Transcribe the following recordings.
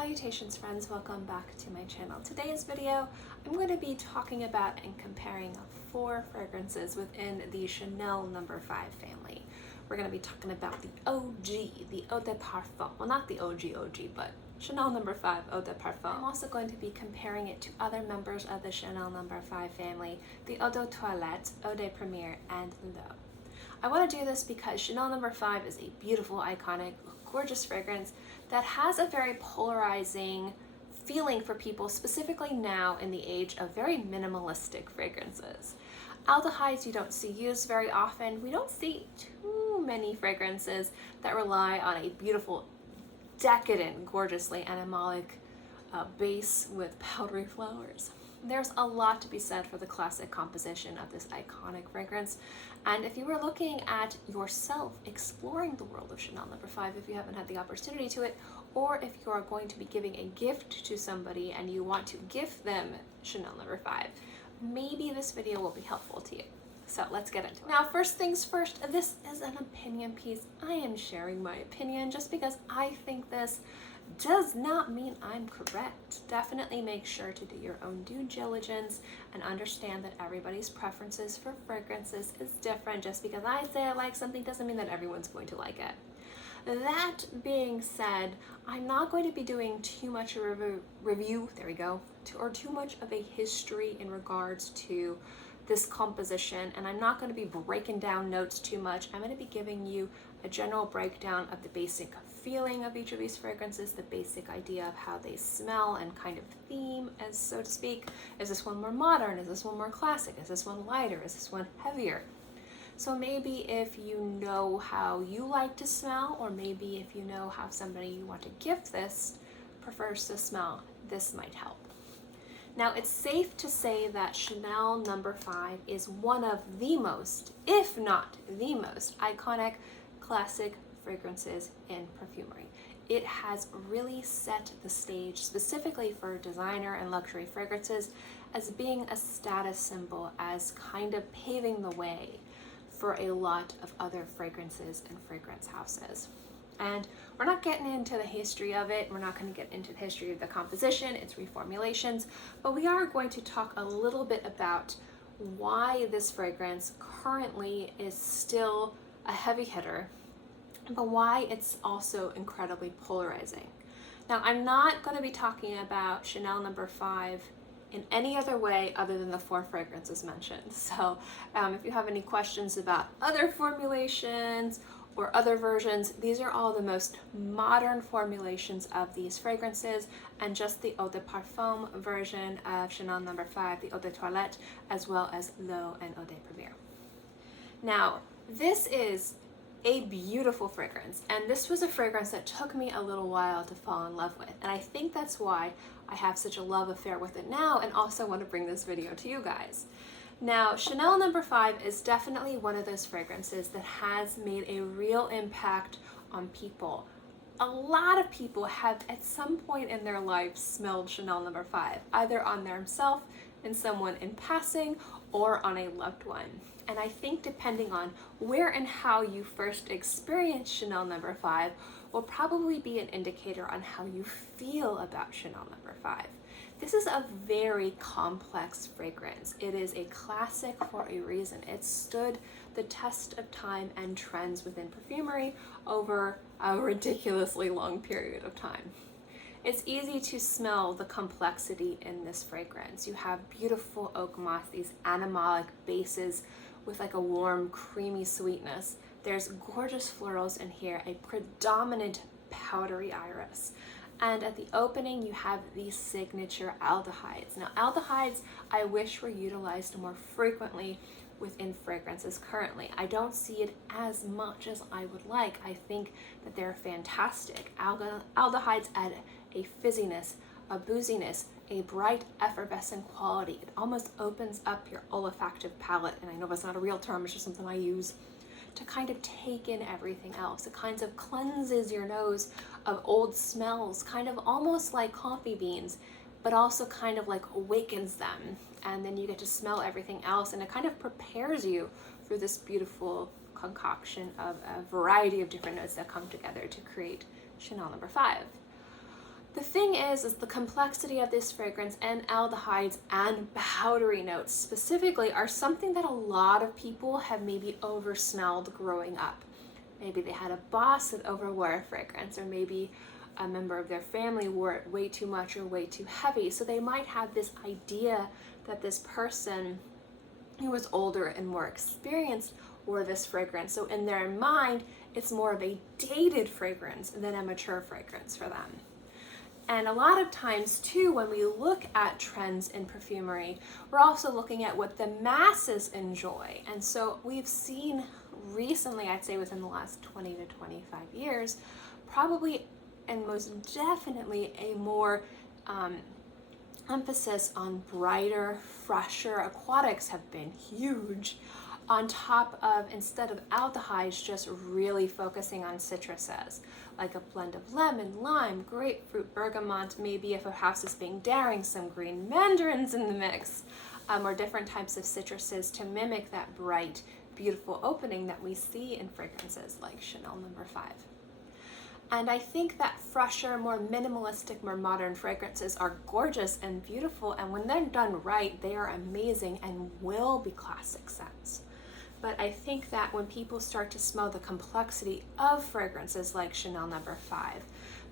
Salutations friends, welcome back to my channel. Today's video, I'm going to be talking about and comparing 4 fragrances within the Chanel No5 family. We're going to be talking about the OG, the Eau de Parfum. Well, not the OG, but Chanel No5 Eau de Parfum. I'm also going to be comparing it to other members of the Chanel No5 family, the Eau De Toilette, Eau Premiere, and L'eau. I want to do this because Chanel No5 is a beautiful, iconic, gorgeous fragrance that has a very polarizing feeling for people, specifically now in the age of very minimalistic fragrances. Aldehydes you don't see used very often. We don't see too many fragrances that rely on a beautiful, decadent, gorgeously animalic base with powdery flowers. There's a lot to be said for the classic composition of this iconic fragrance. And if you were looking at yourself exploring the world of Chanel No5, if you haven't had the opportunity to it, or if you are going to be giving a gift to somebody and you want to gift them Chanel No5, maybe this video will be helpful to you. So let's get into it. Now, first things first, this is an opinion piece. I am sharing my opinion just because I think this does not mean I'm correct. Definitely make sure to do your own due diligence and understand that everybody's preferences for fragrances is different. Just because I say I like something doesn't mean that everyone's going to like it. That being said, I'm not going to be doing too much of a review, there we go, or too much of a history in regards to this composition, and I'm not going to be breaking down notes too much. I'm going to be giving you a general breakdown of the basic feeling of each of these fragrances, the basic idea of how they smell and kind of theme, as so to speak. Is this one more modern? Is this one more classic? Is this one lighter? Is this one heavier? So maybe if you know how you like to smell, or maybe if you know how somebody you want to gift this prefers to smell, this might help. Now, it's safe to say that Chanel No5 is one of the most, if not the most, iconic classic fragrances in perfumery. It has really set the stage specifically for designer and luxury fragrances as being a status symbol, as kind of paving the way for a lot of other fragrances and fragrance houses. And we're not getting into the history of it. We're not going to get into the history of the composition, its reformulations, but we are going to talk a little bit about why this fragrance currently is still a heavy hitter, but why it's also incredibly polarizing. Now, I'm not going to be talking about Chanel No5 in any other way other than the 4 fragrances mentioned. So if you have any questions about other formulations or other versions, these are all the most modern formulations of these fragrances, and just the Eau de Parfum version of Chanel No5, the Eau De Toilette, as well as L'eau and Eau Premiere. Now, this is a beautiful fragrance, and this was a fragrance that took me a little while to fall in love with, and I think that's why I have such a love affair with it now, and also want to bring this video to you guys. Now, Chanel No5 is definitely one of those fragrances that has made a real impact on people. A lot of people have at some point in their life smelled Chanel No5, either on themselves, in someone in passing, or on a loved one. And I think depending on where and how you first experienced Chanel No5 will probably be an indicator on how you feel about Chanel No5. This is a very complex fragrance. It is a classic for a reason. It stood the test of time and trends within perfumery over a ridiculously long period of time. It's easy to smell the complexity in this fragrance. You have beautiful oak moss, these animalic bases with like a warm, creamy sweetness. There's gorgeous florals in here, a predominant powdery iris. And at the opening, you have these signature aldehydes. Now, aldehydes, I wish were utilized more frequently within fragrances currently. I don't see it as much as I would like. I think that they're fantastic. Aldehydes add a fizziness, a booziness, a bright, effervescent quality. It almost opens up your olfactive palate, and I know that's not a real term, it's just something I use, to kind of take in everything else. It kind of cleanses your nose of old smells, kind of almost like coffee beans, but also kind of like awakens them. And then you get to smell everything else, and it kind of prepares you for this beautiful concoction of a variety of different notes that come together to create Chanel No5. The thing is the complexity of this fragrance and aldehydes and powdery notes specifically are something that a lot of people have maybe oversmelled growing up. Maybe they had a boss that overwore a fragrance, or maybe a member of their family wore it way too much or way too heavy. So they might have this idea that this person who was older and more experienced wore this fragrance. So in their mind, it's more of a dated fragrance than a mature fragrance for them. And a lot of times too, when we look at trends in perfumery, we're also looking at what the masses enjoy. And so we've seen recently, I'd say within the last 20 to 25 years, probably and most definitely a more emphasis on brighter, fresher aquatics have been huge, on top of, instead of aldehydes, just really focusing on citruses, like a blend of lemon, lime, grapefruit, bergamot, maybe if a house is being daring, some green mandarins in the mix, or different types of citruses to mimic that bright, beautiful opening that we see in fragrances like Chanel No. 5. And I think that fresher, more minimalistic, more modern fragrances are gorgeous and beautiful, and when they're done right, they are amazing and will be classic scents. But I think that when people start to smell the complexity of fragrances like Chanel No. 5,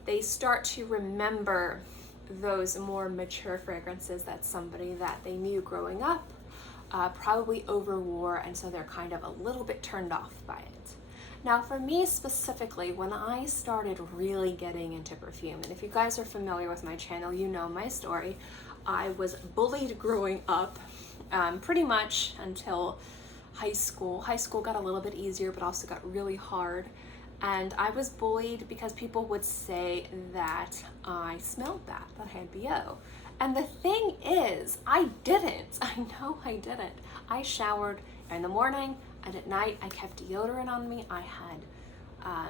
they start to remember those more mature fragrances that somebody that they knew growing up probably overwore, and so they're kind of a little bit turned off by it. Now for me specifically, when I started really getting into perfume, and if you guys are familiar with my channel, you know my story. I was bullied growing up pretty much until high school. High school got a little bit easier, but also got really hard. And I was bullied because people would say that I smelled bad, that I had BO. And the thing is, I didn't. I know I didn't. I showered in the morning and at night. I kept deodorant on me. I had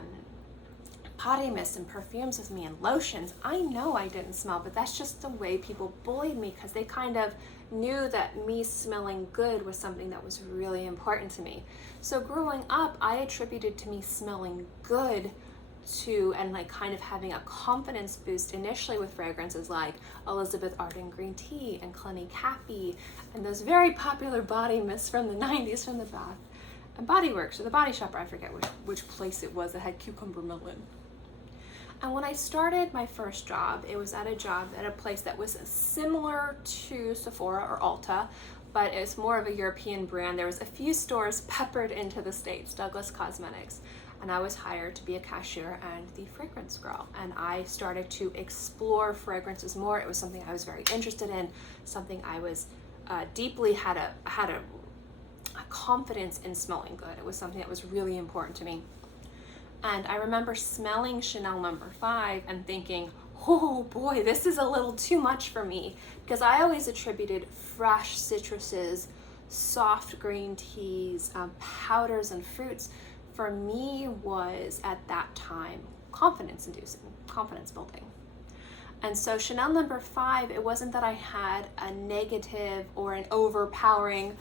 body mist and perfumes with me and lotions. I know I didn't smell, but that's just the way people bullied me, because they kind of knew that me smelling good was something that was really important to me. So growing up, I attributed to me smelling good to, and like kind of having a confidence boost initially with fragrances like Elizabeth Arden Green Tea and Clinique Happy and those very popular body mists from the 90s from the Bath and Body Works or the Body Shop, or I forget which place it was that had cucumber melon. And when I started my first job, it was at a place that was similar to Sephora or Ulta, but it's more of a European brand. There was a few stores peppered into the States, Douglas Cosmetics, and I was hired to be a cashier and the fragrance girl. And I started to explore fragrances more. It was something I was very interested in, something I was deeply had a confidence in smelling good. It was something that was really important to me. And I remember smelling Chanel No. 5 and thinking, oh boy, this is a little too much for me, because I always attributed fresh citruses, soft green teas, powders and fruits, for me was at that time confidence inducing, confidence building. And so Chanel No. 5, it wasn't that I had a negative or an overpowering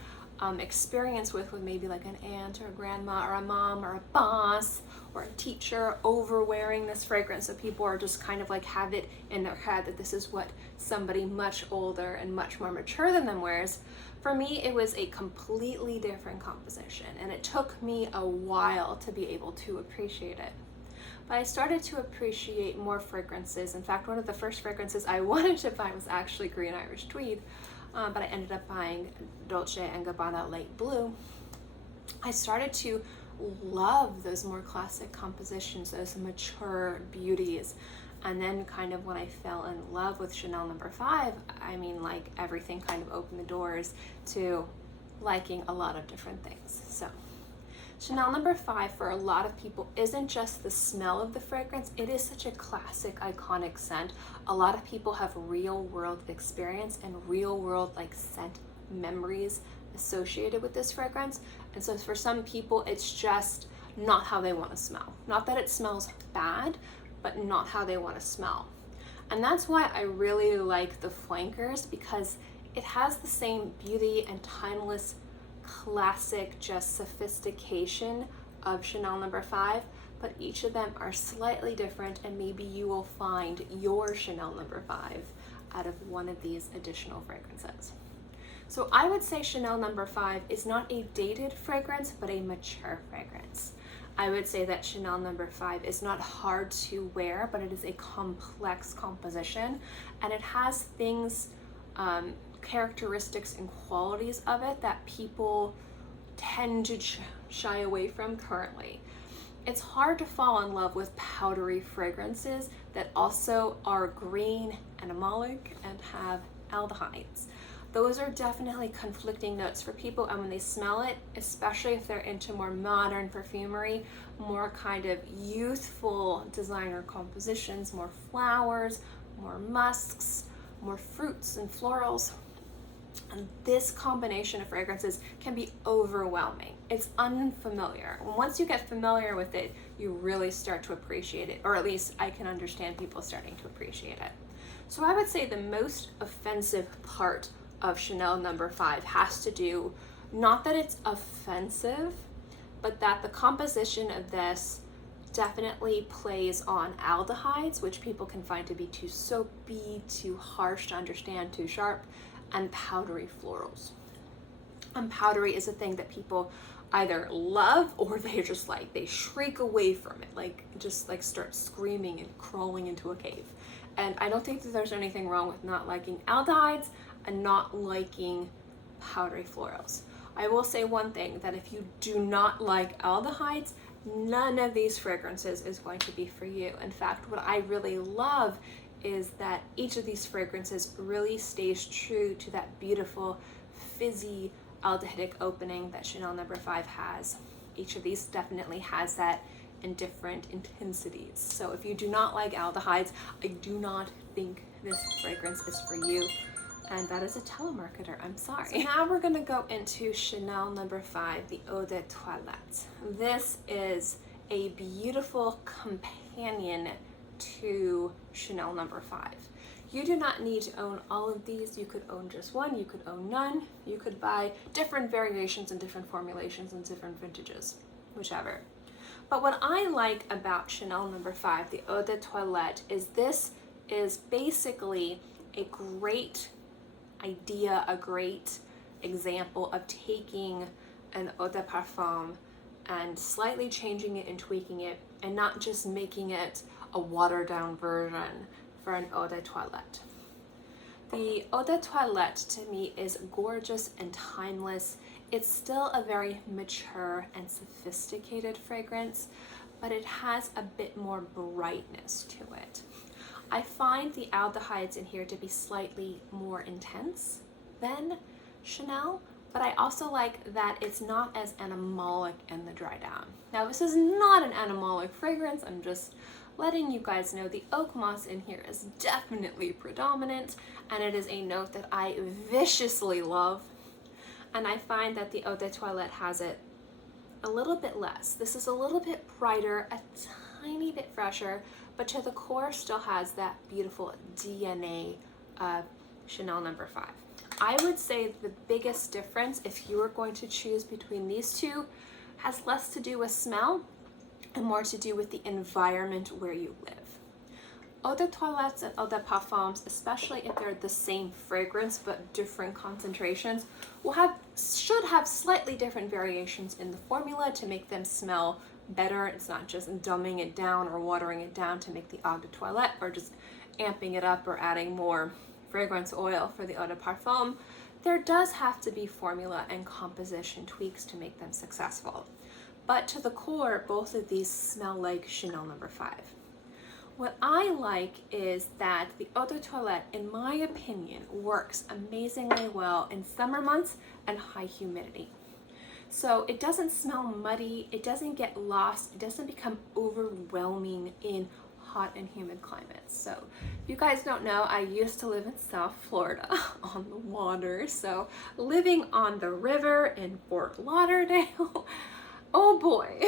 experience with maybe like an aunt or a grandma or a mom or a boss or a teacher over wearing this fragrance, so people are just kind of like have it in their head that this is what somebody much older and much more mature than them wears. For me, it was a completely different composition, and it took me a while to be able to appreciate it. But I started to appreciate more fragrances. In fact, one of the first fragrances I wanted to buy was actually Green Irish Tweed, but I ended up buying Dolce & Gabbana Light Blue. I started to love those more classic compositions, those mature beauties. And then kind of when I fell in love with Chanel No. 5, I mean, like everything kind of opened the doors to liking a lot of different things. So Chanel No. 5 for a lot of people isn't just the smell of the fragrance, it is such a classic, iconic scent. A lot of people have real world experience and real world like scent memories associated with this fragrance. And so for some people, it's just not how they want to smell. Not that it smells bad, but not how they want to smell. And that's why I really like the flankers, because it has the same beauty and timeless classic just sophistication of Chanel No. 5, but each of them are slightly different, and maybe you will find your Chanel No. 5 out of one of these additional fragrances. So I would say Chanel No. 5 is not a dated fragrance, but a mature fragrance. I would say that Chanel No. 5 is not hard to wear, but it is a complex composition, and it has things, characteristics and qualities of it that people tend to shy away from currently. It's hard to fall in love with powdery fragrances that also are green, animalic, and have aldehydes. Those are definitely conflicting notes for people, and when they smell it, especially if they're into more modern perfumery, more kind of youthful designer compositions, more flowers, more musks, more fruits and florals, and this combination of fragrances can be overwhelming. It's unfamiliar. Once you get familiar with it, you really start to appreciate it, or at least I can understand people starting to appreciate it. So I would say the most offensive part of Chanel No. 5 has to do, not that it's offensive, but that the composition of this definitely plays on aldehydes, which people can find to be too soapy, too harsh to understand, too sharp, and powdery florals. And powdery is a thing that people either love or they just like, they shriek away from it, like just like start screaming and crawling into a cave. And I don't think that there's anything wrong with not liking aldehydes and not liking powdery florals. I will say one thing, that if you do not like aldehydes, none of these fragrances is going to be for you. In fact, what I really love is that each of these fragrances really stays true to that beautiful, fizzy, aldehydic opening that Chanel No. 5 has. Each of these definitely has that in different intensities. So if you do not like aldehydes, I do not think this fragrance is for you. And that is a telemarketer, I'm sorry. So now we're gonna go into Chanel No. 5, the Eau De Toilette. This is a beautiful companion to Chanel No. 5. You do not need to own all of these. You could own just one, you could own none. You could buy different variations and different formulations and different vintages, whichever. But what I like about Chanel No. 5, the Eau De Toilette, is this is basically a great idea, a great example of taking an eau de parfum and slightly changing it and tweaking it, and not just making it a watered down version for an eau de toilette. The Eau De Toilette to me is gorgeous and timeless. It's still a very mature and sophisticated fragrance, but it has a bit more brightness to it. I find the aldehydes in here to be slightly more intense than Chanel, but I also like that it's not as animalic in the dry down. Now, this is not an animalic fragrance. I'm just letting you guys know the oak moss in here is definitely predominant, and it is a note that I viciously love. And I find that the Eau De Toilette has it a little bit less. This is a little bit brighter, a tiny bit fresher, but to the core still has that beautiful DNA of Chanel No. 5. I would say the biggest difference, if you were going to choose between these two, has less to do with smell and more to do with the environment where you live. Eau de toilettes and eau de parfums, especially if they're the same fragrance but different concentrations, should have slightly different variations in the formula to make them smell better. It's not just dumbing it down or watering it down to make the eau de toilette, or just amping it up or adding more fragrance oil for the eau de parfum. There does have to be formula and composition tweaks to make them successful. But to the core, both of these smell like Chanel No. 5. What I like is that the Eau De Toilette, in my opinion, works amazingly well in summer months and high humidity. So it doesn't smell muddy, it doesn't get lost, it doesn't become overwhelming in hot and humid climates. So if you guys don't know, I used to live in South Florida on the water. So living on the river in Fort Lauderdale, oh boy,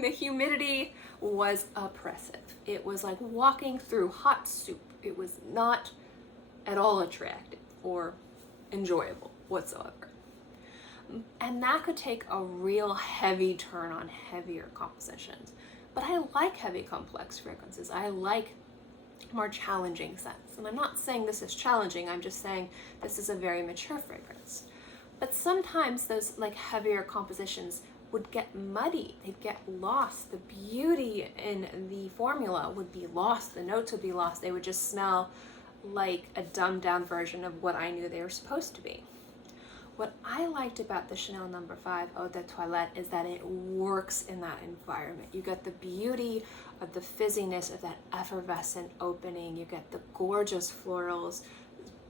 the humidity was oppressive. It was like walking through hot soup. It was not at all attractive or enjoyable whatsoever. And that could take a real heavy turn on heavier compositions. But I like heavy, complex fragrances. I like more challenging scents. And I'm not saying this is challenging, I'm just saying this is a very mature fragrance. But sometimes those like heavier compositions would get muddy, they'd get lost. The beauty in the formula would be lost, the notes would be lost. They would just smell like a dumbed down version of what I knew they were supposed to be. What I liked about the Chanel No. 5 Eau De Toilette is that it works in that environment. You get the beauty of the fizziness of that effervescent opening. You get the gorgeous florals,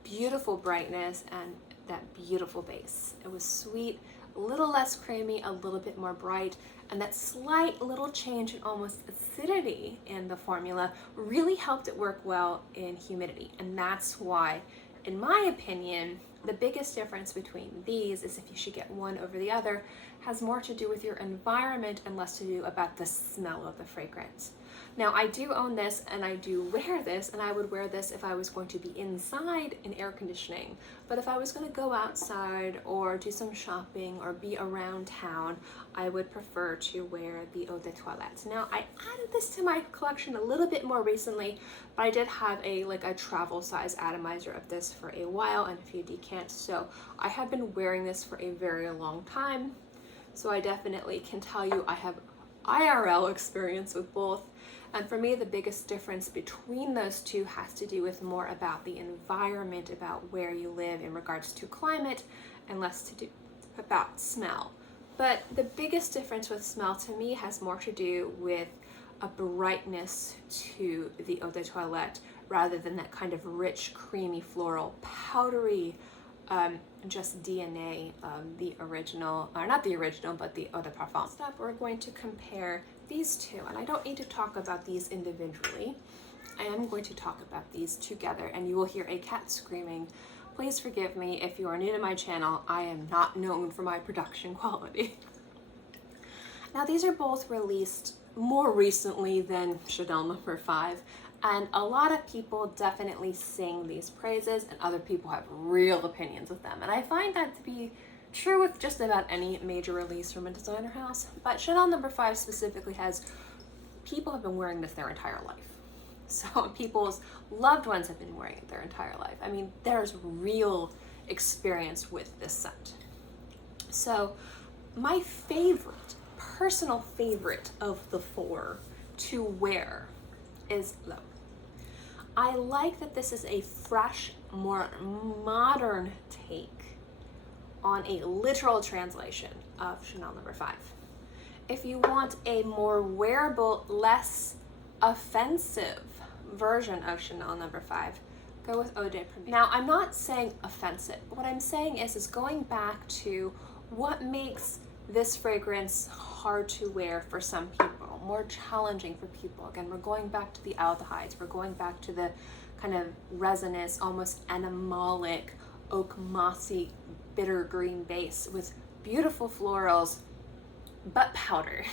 beautiful brightness, and that beautiful base. It was sweet, a little less creamy, a little bit more bright, and that slight little change in almost acidity in the formula really helped it work well in humidity. And that's why, in my opinion, the biggest difference between these is if you should get one over the other has more to do with your environment and less to do about the smell of the fragrance. Now, I do own this and I do wear this, and I would wear this if I was going to be inside in air conditioning. But if I was going to go outside or do some shopping or be around town, I would prefer to wear the Eau De Toilette. Now, I added this to my collection a little bit more recently, but I did have a travel size atomizer of this for a while and a few decants. So I have been wearing this for a very long time. So I definitely can tell you I have IRL experience with both. And for me, the biggest difference between those two has to do with more about the environment, about where you live in regards to climate, and less to do about smell. But the biggest difference with smell to me has more to do with a brightness to the Eau De Toilette rather than that kind of rich, creamy, floral, powdery, just DNA of the original, or not the original, but the Eau de Parfum. Next up, we're going to compare these two, and I don't need to talk about these individually. I am going to talk about these together, and you will hear a cat screaming. Please forgive me if you are new to my channel. I am not known for my production quality. Now, these are both released more recently than Chanel No. 5. And a lot of people definitely sing these praises, and other people have real opinions of them. And I find that to be true with just about any major release from a designer house. But Chanel No. 5 specifically has, people have been wearing this their entire life. So people's loved ones have been wearing it their entire life. I mean, there's real experience with this scent. So my favorite, personal favorite of the four to wear is L'eau. I like that this is a fresh, more modern take on a literal translation of Chanel No. 5. If you want a more wearable, less offensive version of Chanel No. 5, go with Eau Premiere. Now, I'm not saying offensive, but what I'm saying is going back to what makes this fragrance hard to wear for some people, more challenging for people. Again, we're going back to the aldehydes, we're going back to the kind of resinous, almost animalic, oak mossy, bitter green base with beautiful florals, but powder.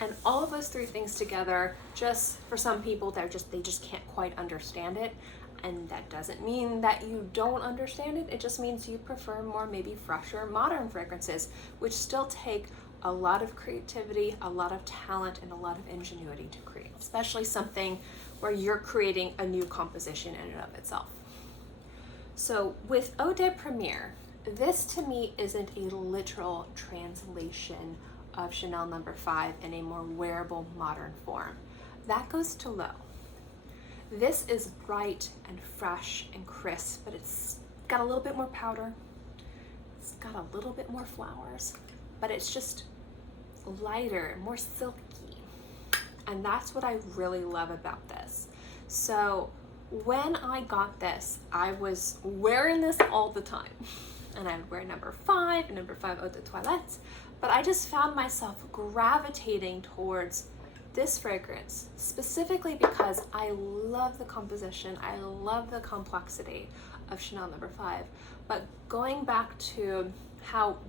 And all of those three things together, just for some people, they just can't quite understand it. And that doesn't mean that you don't understand it. It just means you prefer more maybe fresher, modern fragrances, which still take a lot of creativity, a lot of talent, and a lot of ingenuity to create, especially something where you're creating a new composition in and of itself. So with Eau Premiere, this to me isn't a literal translation of Chanel No. 5 in a more wearable, modern form. That goes to L'eau. This is bright and fresh and crisp, but it's got a little bit more powder. It's got a little bit more flowers, but it's just lighter, more silky. And that's what I really love about this. So when I got this, I was wearing this all the time. And I would wear No. 5 and No. 5 Eau De Toilette, but I just found myself gravitating towards this fragrance, specifically because I love the composition, I love the complexity of Chanel No. 5, but going back to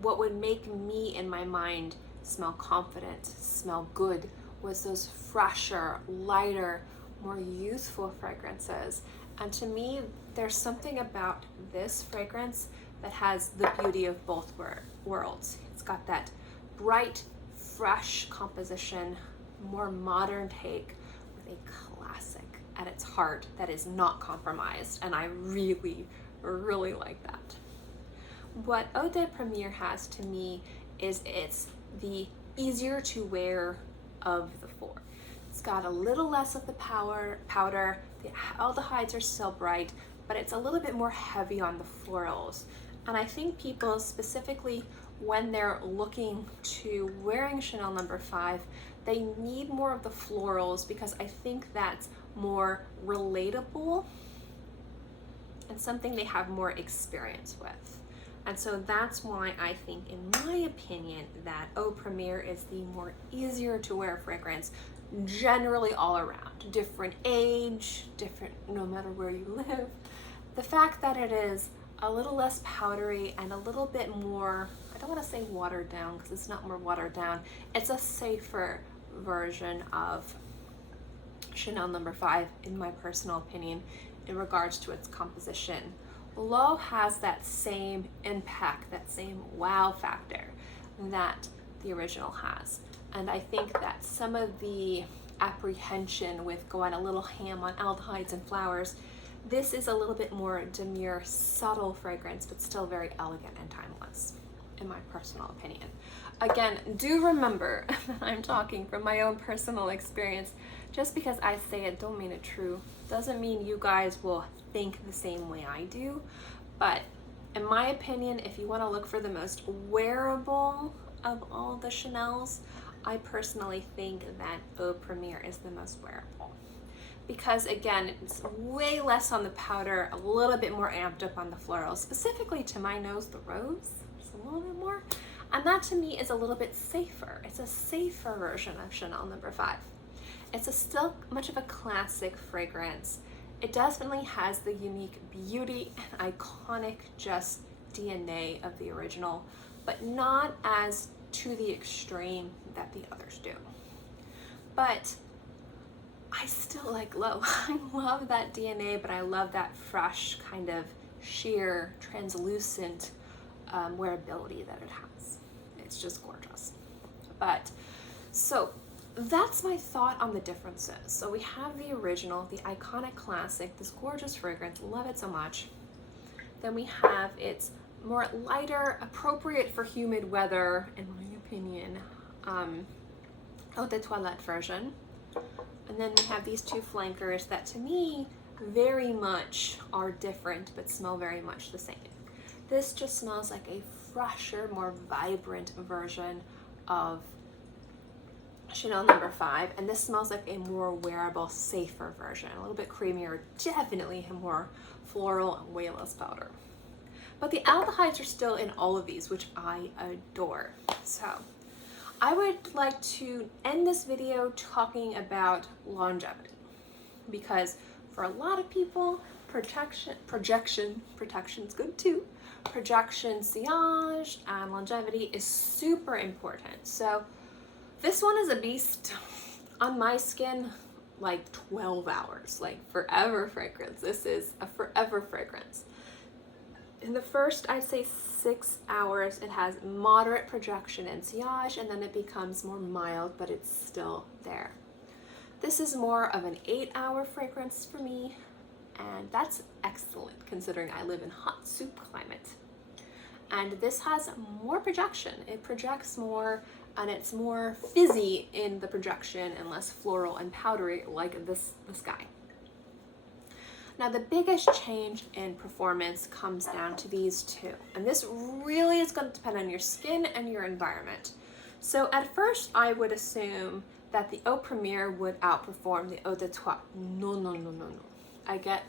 what would make me in my mind smell confident, smell good, was those fresher, lighter, more youthful fragrances. And to me, there's something about this fragrance that has the beauty of both worlds. It's got that bright, fresh composition, more modern take with a classic at its heart that is not compromised, and I really, really like that. What Eau Premiere has to me is it's the easier to wear of the four. It's got a little less of the powder, the aldehydes are still bright, but it's a little bit more heavy on the florals. And I think people, specifically when they're looking to wearing Chanel No. 5, they need more of the florals because I think that's more relatable and something they have more experience with. And so that's why I think, in my opinion, that Eau Premiere is the more easier to wear fragrance, generally all around. Different age, different no matter where you live. The fact that it is a little less powdery and a little bit more, I don't want to say watered down because it's not more watered down, it's a safer version of Chanel No. 5 in my personal opinion in regards to its composition. L'eau has that same impact, that same wow factor that the original has. And I think that some of the apprehension with going a little ham on aldehydes and flowers, this is a little bit more demure, subtle fragrance, but still very elegant and timeless, in my personal opinion. Again, do remember that I'm talking from my own personal experience. Just because I say it don't mean it true. Doesn't mean you guys will think the same way I do. But in my opinion, if you want to look for the most wearable of all the Chanels, I personally think that Eau Premiere is the most wearable. Because again, it's way less on the powder, a little bit more amped up on the florals, specifically to my nose, the rose, just a little bit more. And that to me is a little bit safer. It's a safer version of Chanel No. 5. It's still much of a classic fragrance. It definitely has the unique beauty and iconic just DNA of the original, but not as to the extreme that the others do. But I still like L'eau. I love that DNA, but I love that fresh kind of sheer, translucent wearability that it has. It's just gorgeous. But so that's my thought on the differences. So we have the original, the iconic classic, this gorgeous fragrance, love it so much. Then we have its more lighter, appropriate for humid weather, in my opinion, Eau De Toilette version. And then we have these two flankers that to me very much are different but smell very much the same. This just smells like a fresher, more vibrant version of Chanel No. 5, and this smells like a more wearable, safer version, a little bit creamier, definitely more floral and way less powder. But the aldehydes are still in all of these, which I adore. So I would like to end this video talking about longevity, because for a lot of people, protection's good too. Projection, sillage, and longevity is super important. So this one is a beast. On my skin, like 12 hours, like forever fragrance. This is a forever fragrance. In the first, I'd say 6 hours, it has moderate projection and sillage, and then it becomes more mild, but it's still there. This is more of an 8-hour fragrance for me, and that's excellent considering I live in hot soup climate. And this has more projection. It projects more, and it's more fizzy in the projection and less floral and powdery like this guy. Now the biggest change in performance comes down to these two, and this really is going to depend on your skin and your environment. So at first I would assume that the Eau Premiere would outperform the Eau De Toilette. No. I get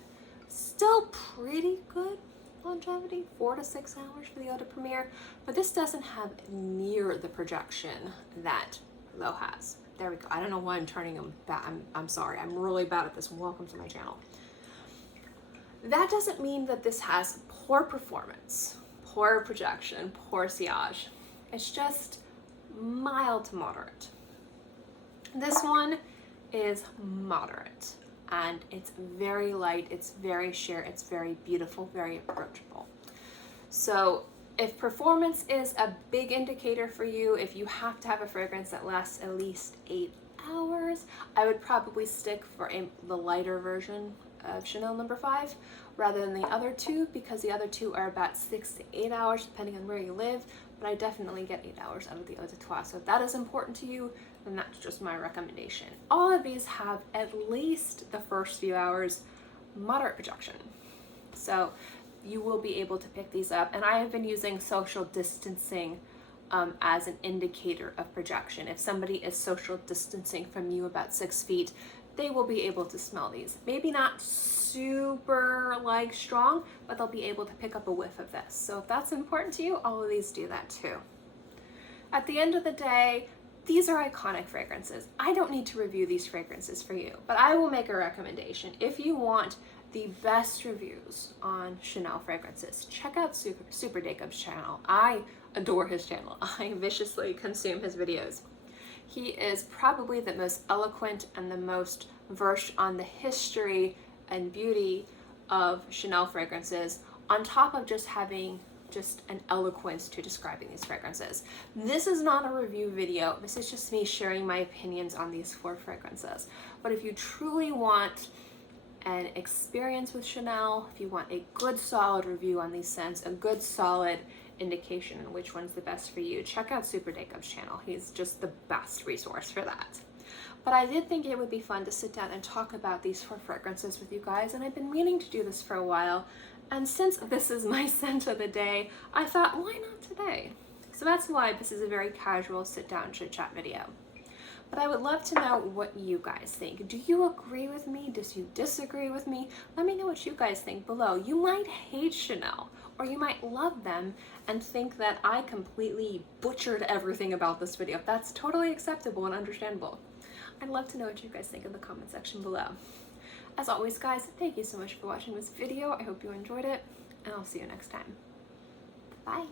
still pretty good longevity, 4 to 6 hours for the Eau Premiere, but this doesn't have near the projection that L'eau has. There we go. I don't know why I'm turning them back. I'm sorry. I'm really bad at this. Welcome to my channel. That doesn't mean that this has poor performance, poor projection, poor sillage. It's just mild to moderate. This one is moderate, and it's very light, it's very sheer, it's very beautiful, very approachable. So if performance is a big indicator for you, if you have to have a fragrance that lasts at least 8 hours, I would probably stick for the lighter version of Chanel No. 5 rather than the other two, because the other two are about 6 to 8 hours depending on where you live, but I definitely get 8 hours out of the Eau De Toilette. So if that is important to you, then that's just my recommendation. All of these have at least the first few hours moderate projection. So you will be able to pick these up, and I have been using social distancing as an indicator of projection. If somebody is social distancing from you about 6 feet, they will be able to smell these. Maybe not super like strong, but they'll be able to pick up a whiff of this. So if that's important to you, all of these do that too. At the end of the day, these are iconic fragrances. I don't need to review these fragrances for you, but I will make a recommendation. If you want the best reviews on Chanel fragrances, check out Super Dacob's channel. I adore his channel. I viciously consume his videos. He is probably the most eloquent and the most versed on the history and beauty of Chanel fragrances, on top of just having just an eloquence to describing these fragrances. This is not a review video. This is just me sharing my opinions on these 4 fragrances. But if you truly want an experience with Chanel, if you want a good solid review on these scents, a good solid indication on which one's the best for you, check out Super Dacob's channel. He's just the best resource for that. But I did think it would be fun to sit down and talk about these 4 fragrances with you guys, and I've been meaning to do this for a while. And since this is my scent of the day, I thought, why not today? So that's why this is a very casual sit down chit chat video. But I would love to know what you guys think. Do you agree with me? Do you disagree with me? Let me know what you guys think below. You might hate Chanel, or you might love them and think that I completely butchered everything about this video. That's totally acceptable and understandable. I'd love to know what you guys think in the comment section below. As always, guys, thank you so much for watching this video. I hope you enjoyed it, and I'll see you next time. Bye.